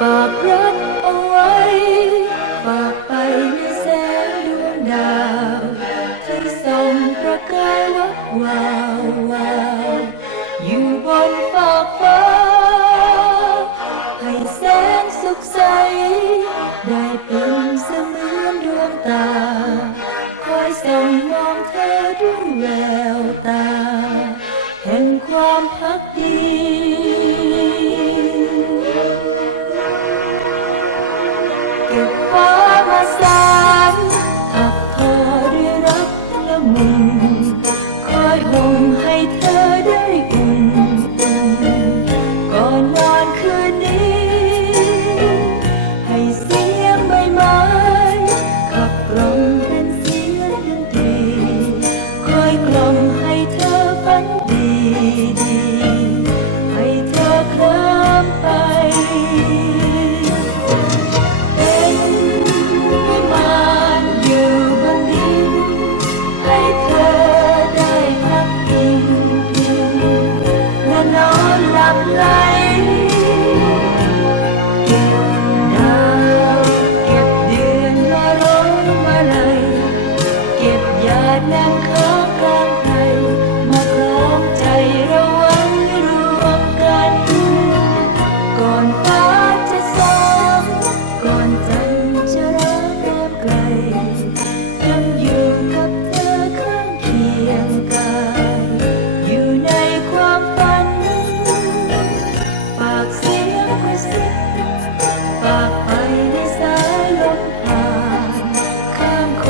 ฝากรักเอาไว้ ฝากไปในแสงดวงดาวที่ส่องประกายวาววาวอยู่บนฝาฟ้า ให้แสงสุขใส ได้ ด้วยแววตา แห่งความพักดี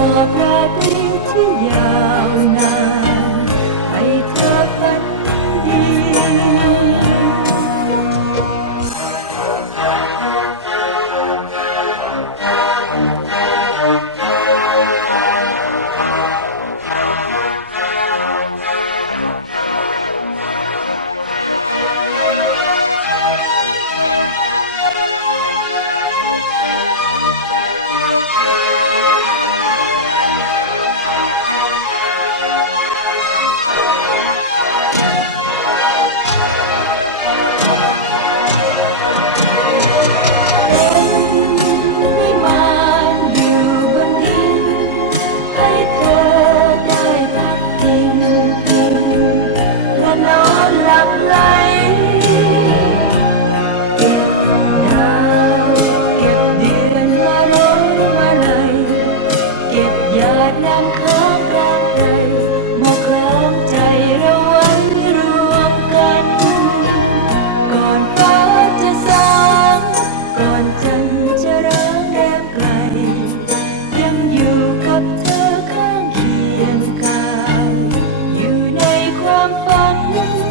была пропития у нас. Thank you.